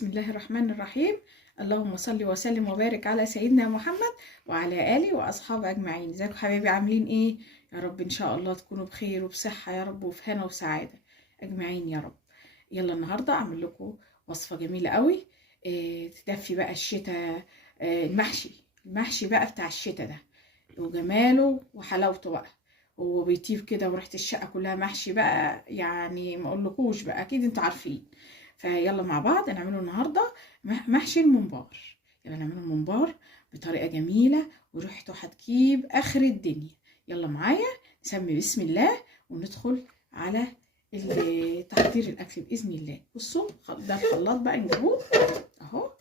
بسم الله الرحمن الرحيم. اللهم صل وسلم وبارك على سيدنا محمد وعلى آله وأصحابه أجمعين. ازيكم حبايبي، عاملين ايه؟ يا رب إن شاء الله تكونوا بخير وبصحة يا رب، وفي هنا وسعادة أجمعين يا رب. يلا النهاردة أعمل لكم وصفة جميلة قوي تدفي بقى الشتاء. المحشي بقى بتاع الشتاء ده وجماله وحلاوته بقى، هو بيطيب كده وريحة الشقة كلها محشي بقى، يعني ما اقولكوش بقى، اكيد انتوا عارفين. فيلا مع بعض نعمله النهارده محشي الممبار. يلا نعمله الممبار بطريقة جميلة وريحته هتجيب اخر الدنيا. يلا معايا نسمي بسم الله وندخل على تحضير الاكل باذن الله. بصوا ده الخلاط بقى نجيبوه اهو،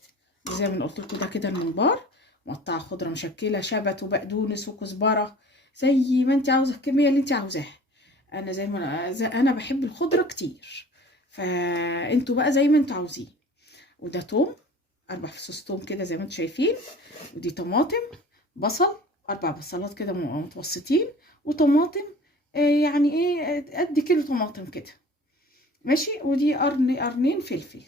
زي ما قلت لكم ده كده الممبار مقطعه خضره مشكله، شبت وبقدونس وكزبره، زي ما انت عاوزه الكميه اللي انت عاوزاها. انا انا بحب الخضره كتير، فانتوا بقى زي ما انتوا عاوزين. وده توم، 4 فصوص توم كده زي ما انتوا شايفين، ودي طماطم، بصل 4 بصلات كده متوسطين، وطماطم يعني ايه قد كيلو طماطم كده ماشي، ودي قرنين فلفل.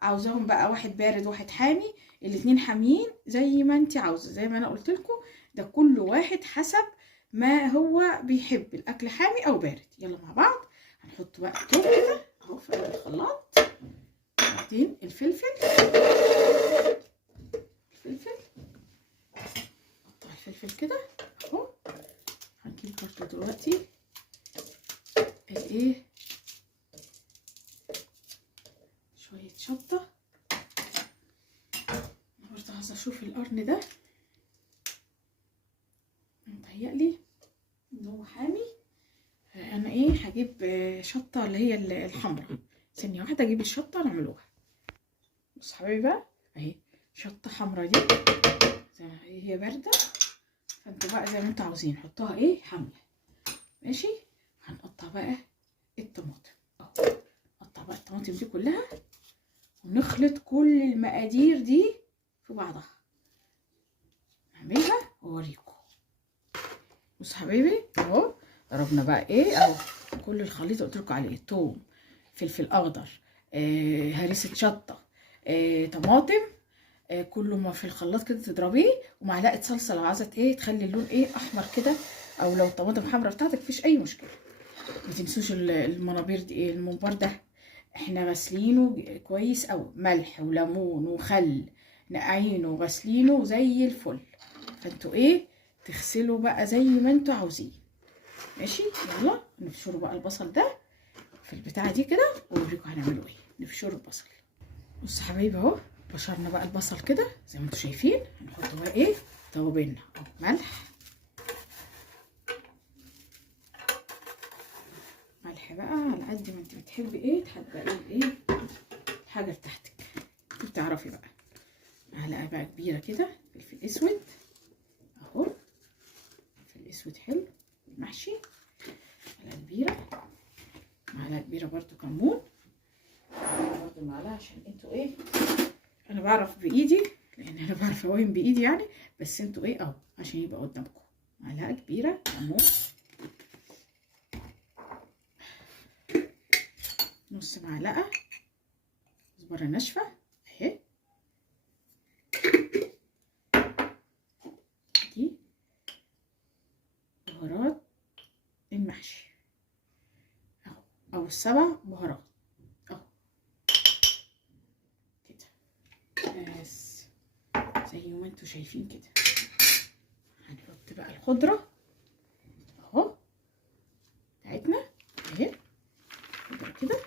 عاوزاهم بقى واحد بارد واحد حامي، الاتنين حاميين زي ما انت عاوزه، زي ما انا قلت لكم ده كل واحد حسب ما هو بيحب الاكل حامي او بارد. يلا مع بعض هنحط بقى التوم كده اهو في الخلاط، بعدين الفلفل نقطع الفلفل كده اهو. هنجيب برضه دلوقتي الايه شويه شطه. برضه عايزه اشوف القرن ده، متهيألي ان هو حامي. انا هجيب شطه اللي هي الحمراء. ثانيه واحده اجيب الشطه نعملوها. بصوا حبايبي بقى اهي شطه حمراء دي، هي بارده، فانتوا بقى زي ما انتوا عاوزين حطوها حاميه ماشي. هنقطع بقى الطماطم اهو، نقطع بقى الطماطم دي كلها ونخلط كل المقادير دي في بعضها، نعملها واوريكم. بصوا حبايبي اهو ضربنا بقى اهو كل الخليط اللي قلت لكم عليه، توم، فلفل اخضر، هريسه شطه، طماطم، كله ما في الخلاط كده تضربيه، ومعلقه صلصه لو عايزه تخلي اللون احمر كده، او لو الطماطم حمراء بتاعتك مفيش اي مشكله. ما تنسوش المنابير دي الممبار ده احنا غاسلينه كويس قوي، ملح وليمون وخل، نقعينه وغاسلينه زي الفل. فانتوا تغسلوا بقى زي ما انتوا عاوزين ماشي. يلا نبشروا بقى البصل ده في البتاعه دي كده واوريكم هنعمله نبشروا البصل. بصوا حبايبي اهو بشرنا بقى البصل كده زي ما انتوا شايفين. هنحط بقى توابلنا اهو، ملح بقى على قد ما انت بتحبي تحبي الحاجه بتاعتك انت بتعرفي بقى. معلقه بقى كبيره كده فلفل اسود اهو، فلفل اسود حلو المحشي، معلقه كبيره برضو كمون، برضو معلقه عشان انتوا انا بعرف بايدي، لان انا بعرف اوين بايدي يعني، بس انتوا اهو عشان يبقى قدامكم. معلقه كبيره كمون، نص معلقه كزبره ناشفه اهي، دي بهارات المحشي اهو، او ال7 بهارات اهو كده، بس زي ما انتوا شايفين كده. هنحط بقى الخضره اهو بتاعتنا اهي، خضره كده،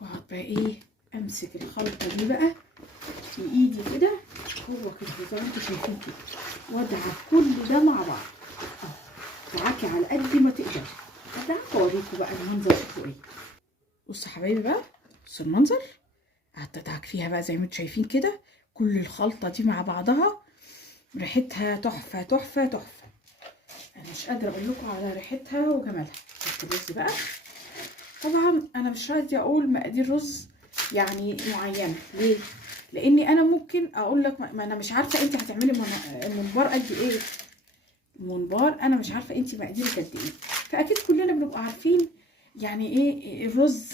واقعد بقى امسك الخلطه دي بقى في ايدي كده، هو كده زي ما انتوا شايفين كده، وادعك كل ده مع بعض اهو، ادعكي على قد ما تقدري. ادعك واوريكم بقى المنظر شكله بصوا حبايبي بقى، بصوا المنظر. قعدت ادعك فيها بقى زي ما انتوا شايفين كده، كل الخلطه دي مع بعضها ريحتها تحفه تحفه تحفه. انا مش قادره اقول لكم على ريحتها وجمالها. حط الرز بقى، طبعا انا مش راضيه اقول مقادير رز يعني معينه، ليه؟ لاني انا ممكن اقول لك ما انا مش عارفه انت هتعملي الممبار قد الممبار انا مش عارفه انت مقاديرك قد فاكيد كلنا بنبقى عارفين يعني ايه الرز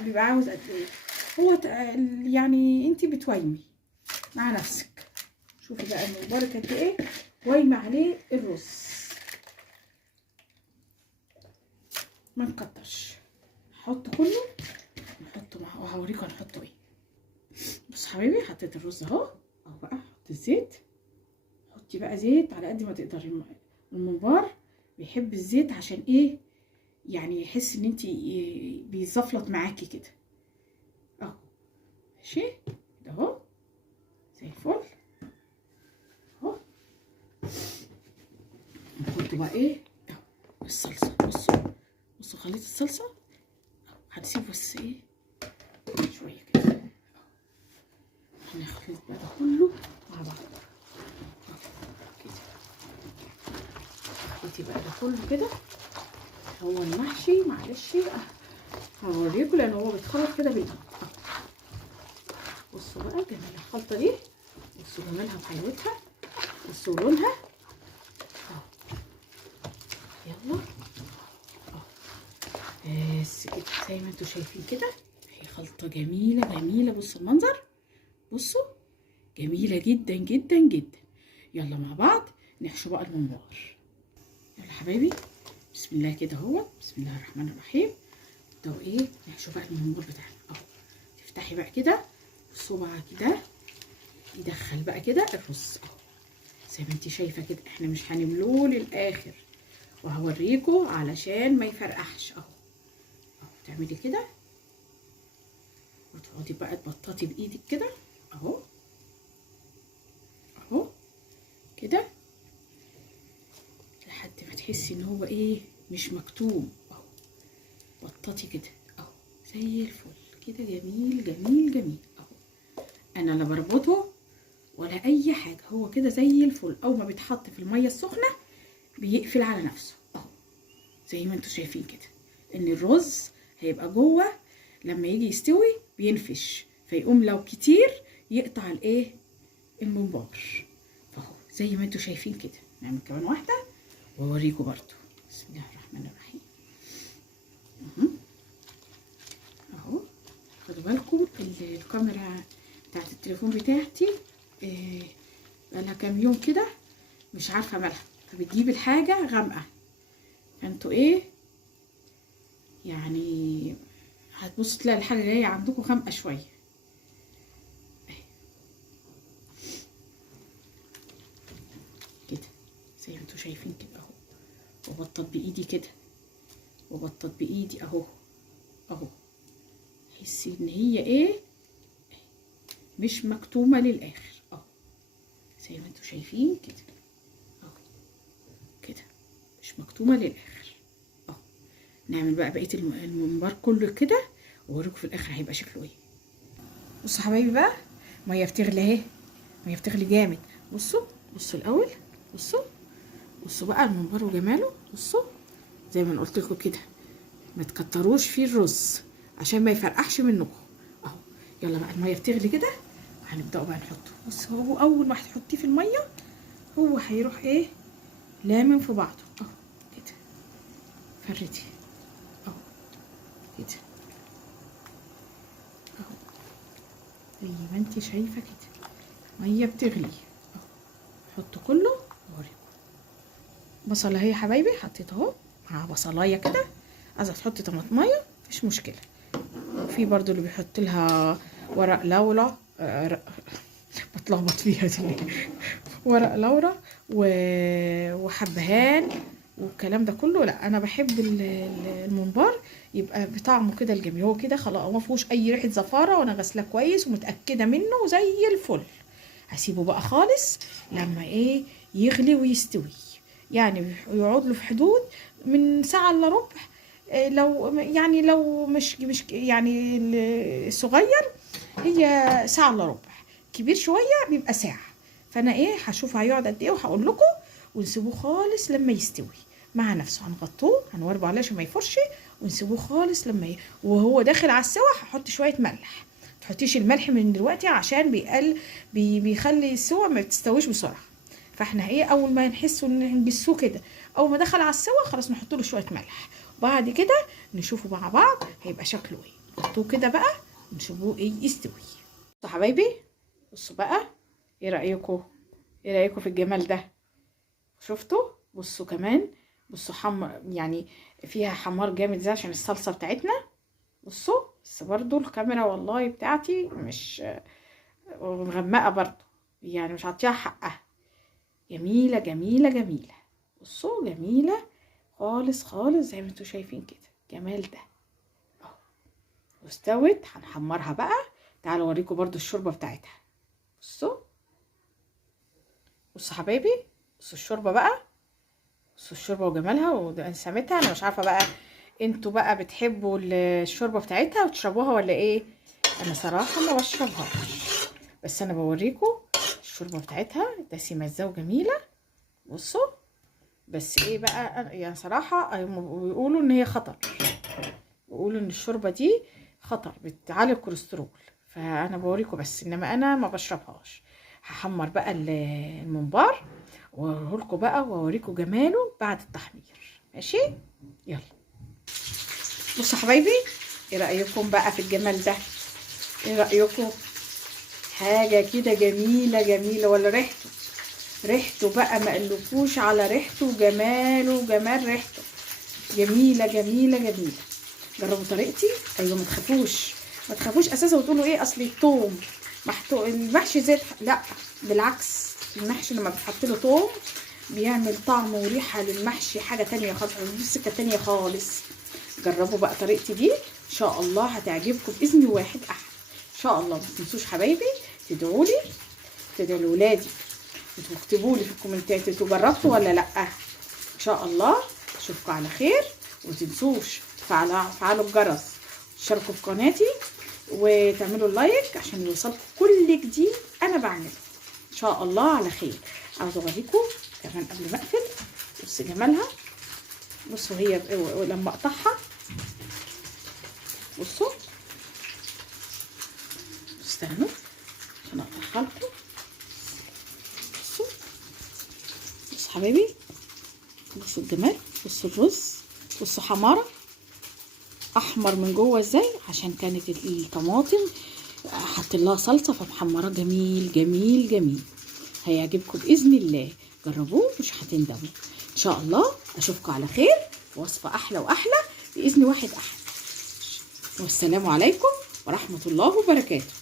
بيبقى عاوز قد ايه. هو يعني انت بتويمي مع نفسك. شوفي بقى الممبار قد ايه وايمه عليه الرز، ما نكترش. نحط كله، نحطه مع، وهوريكم هنحطه ايه. بص حبايبي، حطيت الرز اهو بقى. حط الزيت، حطي بقى زيت على قد ما تقدري. الممبار بيحب الزيت عشان ايه؟ يعني يحس ان انت بيزفلط معاكي كده اهو. ماشي كده اهو زي الفل اهو. نحط بقى ايه اهو الصلصه. بصوا خليط الصلصه اهو. هنسيب بس ايه شويه كده. هنخلط بقى ده كله مع بعض كده. خلطي بقى ده كله كده. هو المحشي معلش هوريكم لان هو بيتخلط كده بالايد. بصوا بقى جمال الخلطه دي، بصوا جمالها وحلاوتها، بصوا لونها اهو. يلا اهو بس كده زي ما انتوا شايفين كده. هي خلطه جميله جميله. بصوا المنظر، بصوا جميله جدا جدا جدا. يلا مع بعض نحشو بقى الممبار. يلا حبايبي، بسم الله كده اهو. بسم الله الرحمن الرحيم. ده ايه نحشو بقى الممبار بتاعنا اهو. تفتحي بقى كده الصبع كده، يدخل بقى كده الرز اهو زي ما انت شايفه كده. احنا مش هنملوه للاخر، وهوريكم علشان ما يفرقعش اهو. تعملي كده وتقعدي بقى تبططي بايدك كده اهو اهو كده لحد ما تحسي ان هو ايه مش مكتوم اهو. بططي كده اهو زي الفل كده. جميل جميل جميل اهو. انا لا بربطه ولا اي حاجه، هو كده زي الفل. اول ما بيتحط في الميه السخنه بيقفل على نفسه اهو زي ما انتوا شايفين كده. ان الرز هيبقى جوه لما يجي يستوي بينفش، فيقوم لو كتير يقطع الايه الممبار. فاهو زي ما انتوا شايفين كده. نعمل كمان واحده واوريكم برضو. بسم الله الرحمن الرحيم اهو. خدوا بالكم الكاميرا بتاعت التليفون بتاعتي بقالها كام يوم كده مش عارفه مالها، فبتجيب الحاجه غامقه. فانتوا ايه يعني هتبصوا تلاقي الحاجه جايه عندكم غامقه شويه كده زي ما انتوا شايفين كده اهو. وبطط بايدي كده، وبطط بايدي اهو اهو. حسي ان هي ايه مش مكتومه للاخر اهو زي ما انتوا شايفين كده اهو كده مش مكتومه للاخر اهو. نعمل بقى بقيه الممبار كله كده واوريكم في الاخر هيبقى شكله ايه. بصوا حبايبي بقى، ميه بتغلي اهي، ميه بتغلي جامد. بصوا الاول، بصوا بقى الممبار وجماله. بصوا زي ما انا قلت لكم كده، ما تكتروش فيه الرز عشان ما يفرقعش منكم اهو. يلا بقى الميه بتغلي كده، هنبدأ بقى نحطه. بص هو اول ما هتحطيه في الميه هو هيروح ايه لامم في بعضه اهو كده. فردي اهو كده اهو زي ما انت شايفه كده. ميه بتغلي اهو. حطوا كله واوريكم. بصله اهي يا حبايبي حطيت اهو مع بصلايه كده. عايزه تحطي طماطميه مفيش مشكله. في برضو اللي بيحط لها ورق لورا بتلخبط فيها دي ورق لورا وحبهان والكلام ده كله. لا انا بحب الممبار يبقى بطعمه كده الجميل. هو كده خلاص ما فيهوش اي ريحه زفاره، وانا غسلاه كويس ومتاكده منه زي الفل. هسيبه بقى خالص لما ايه يغلي ويستوي. يعني يقعد له في حدود من ساعه الا ربع. لو مش يعني الصغير هي ساعه الا ربع، كبير شويه بيبقى ساعه. فانا ايه هشوف هيقعد قد ايه وهقول لكم. ونسيبوه خالص لما يستوي مع نفسه. هنغطوه هنوربه عليه عشان ما يفرش، ونسيبوه خالص لما وهو داخل على السوا هحط شويه ملح. تحطيش الملح من دلوقتي عشان بيخلي السوا ما بتستويش بسرعه. فاحنا ايه اول ما نحسه ان نجسوه كده اول ما دخل على السوا خلاص نحط له شويه ملح بعد كده نشوفه مع بعض هيبقى شكله ايه. نحطوه كده بقى ونشوفوه ايه يستوي. بصوا حبايبي، بصوا بقى، ايه رايكم؟ ايه رايكم في الجمال ده؟ شفتوا؟ بصوا كمان، بصوا يعني فيها حمار جامد زي عشان الصلصه بتاعتنا. بصوا بس برضو الكاميرا والله بتاعتي مش مغمقه برضو، يعني مش هعطيها حقها. جميله جميله جميله. بصوا جميله خالص خالص زي ما انتوا شايفين كده. جمال ده اهو. واستوت، هنحمرها بقى. تعالوا اوريكم برضو الشوربه بتاعتها. بصوا بصوا حبايبي، بصوا الشوربه بقى، بصوا الشوربه وجمالها ودسمتها. انا مش عارفه بقى انتوا بقى بتحبوا الشوربه بتاعتها وتشربوها ولا ايه؟ انا صراحه ما بشربهاش، بس انا بوريكم الشوربه بتاعتها دسمه ازاي وجميله. بصوا بس ايه بقى، يعني صراحه بيقولوا ان هي خطر، بيقولوا ان الشوربه دي خطر بتعلي الكوليسترول، فانا بوريكم بس، انما انا ما بشربهاش. هحمر بقى الممبار واوريكم بقى واوريكم جماله بعد التحمير. ماشي، يلا. بصوا حبايبي، ايه رايكم بقى في الجمال ده؟ ايه رايكم؟ حاجه كده جميله جميله، ولا ريحته؟ ريحته بقى ما اقولكوش على ريحته وجماله وجمال ريحته. جميله جميله جميله. جربوا طريقتي. ايوه ما تخافوش، ما تخافوش اساسا وتقولوا ايه اصل الثوم المحشي زيت. لا بالعكس، المحشي لما بتحط له ثوم بيعمل طعم وريحه للمحشي حاجه تانية خالص، سكه تانية خالص. جربوا بقى طريقتي دي، ان شاء الله هتعجبكم باذن واحد احد. ان شاء الله. ما تنسوش حبايبي تدعوا لي، تدعوا لولادي، وتكتبوا لي في الكومنتات انتوا جربتوا ولا لا. ان شاء الله اشوفكم على خير. ومتنسوش تفعلوا الجرس، تشتركوا في قناتي، وتعملوا اللايك عشان يوصلكم كل جديد انا بعمله. ان شاء الله على خير. عاوزه اوريكم كمان قبل ما اقفل. بص جمالها، بصوا هي لما اقطعها، بصوا استنوا عشان اقطعها لكم. بصوا بصوا حبايبي، بصوا الجمال، بصوا الرز، بصوا حماره احمر من جوه ازاي، عشان كانت الطماطم حط لها صلصه فمحمره. جميل جميل جميل. هيعجبكم باذن الله. جربوه مش هتندموا. ان شاء الله اشوفكم على خير في وصفه احلى واحلى باذن واحد احد. والسلام عليكم ورحمه الله وبركاته.